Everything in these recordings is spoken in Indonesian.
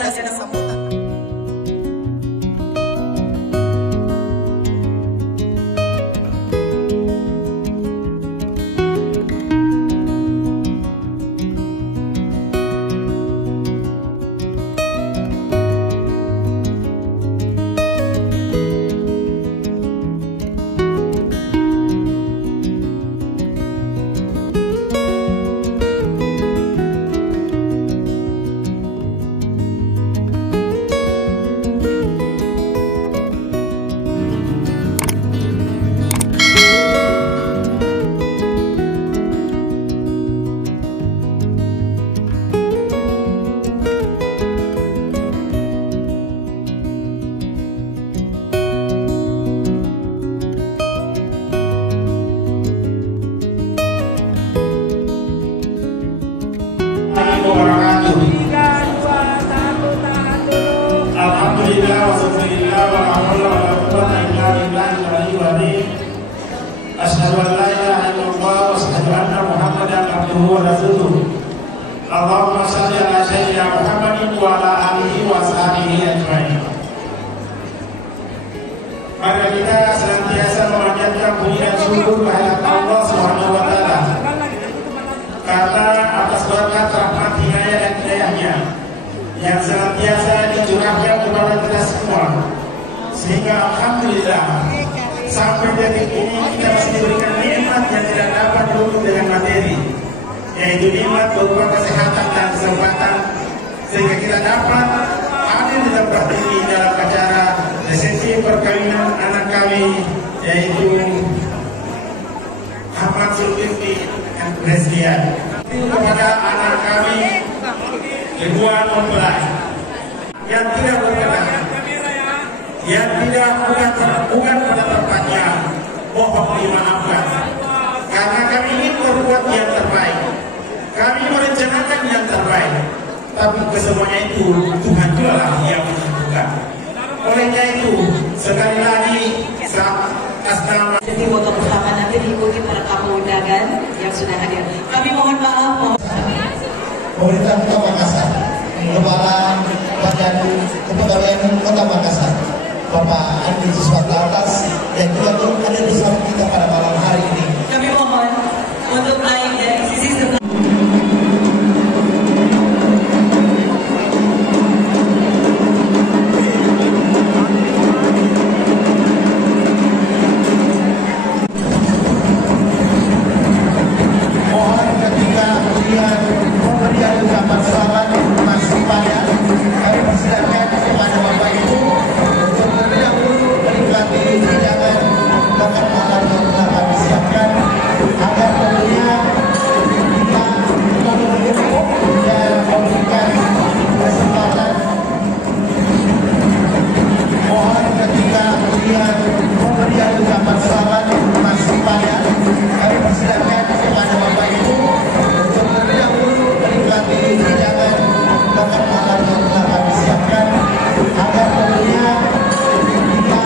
sarjana hukum. Alhamdulillah wa syukurillah wa la haula wa la quwwata illa billahil aliyyil azim. Asyhadu an la ilaha illallah wa asyhadu anna Muhammadan abduhu wa rasuluh. Allahumma shalli ala sayyidina Muhammadin wa ala alihi wa sahbihi ajmain. Mari kita senantiasa memanjatkan puji dan syukur kehadirat Allah Subhanahu wa taala karena atas berkat rahmat hidayah dan hidayahnya yang senantiasa dicurahkan kepada kita semua, sehingga alhamdulillah sampai detik ini kita masih diberikan nikmat yang tidak dapat diukur dengan materi, yaitu nikmat berupa kesehatan dan kesempatan, sehingga kita dapat hadir di tempat ini dalam acara resepsi perkawinan anak kami, yaitu Ahmad Zulkifli dan Reslian. Kepada anak kami Ridwan mempelai yang tidak berkenan, yang tidak bukan pada tempatnya, mohon dimaafkan. Karena kami ingin berbuat yang terbaik, kami merencanakan yang terbaik, tapi kesemuanya itu Tuhan juga lah yang menentukan. Olehnya itu sekali lagi atas nama Jadi foto bersama nanti diikuti para tamu undangan yang sudah hadir. Kami mohon maaf. Pemerintah Kota Makassar, Kepala Badan Kepegawaian Kota Makassar, Bapak Andi Suswat Atas, yang juga turut ada bersama kita pada malam hari ini. Kami mohon untuk naik dari sisi sebelah. Mohon ketika melihat pemberian ucapan selamat masih pada kami persilakan kepada Bapak Ibu untuk terlebih dahulu menikmati hidangan makan malam yang telah kami siapkan agar tentunya kita menutup dan memberikan kesempatan. Mohon ketika melihat pemberian ucapan selamat masih pada kami persilakan kepada Bapak Ibu untuk terlebih dahulu menikmati hidangan makan malam yang telah kami siapkan agar tentunya kita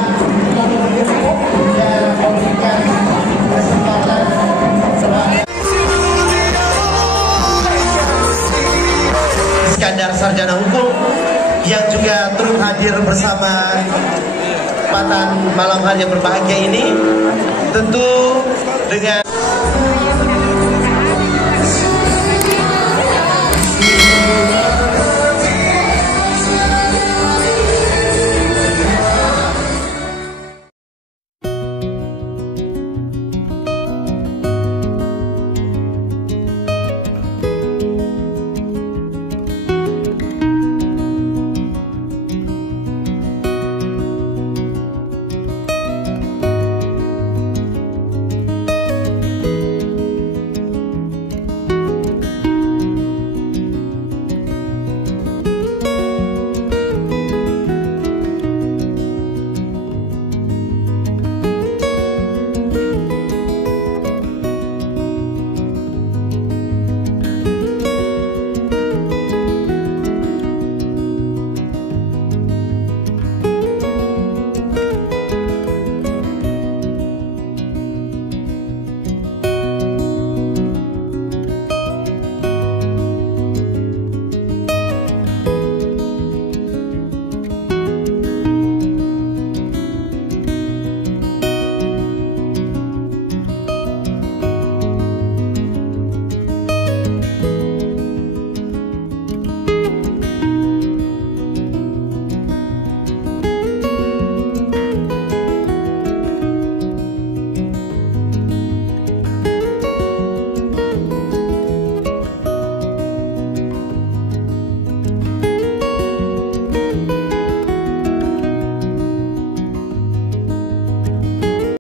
menutup dan memberikan kesempatan kepada Iskandar Sarjana Hukum yang juga turut hadir bersama kesempatan malam hari yang berbahagia ini, tentu dengan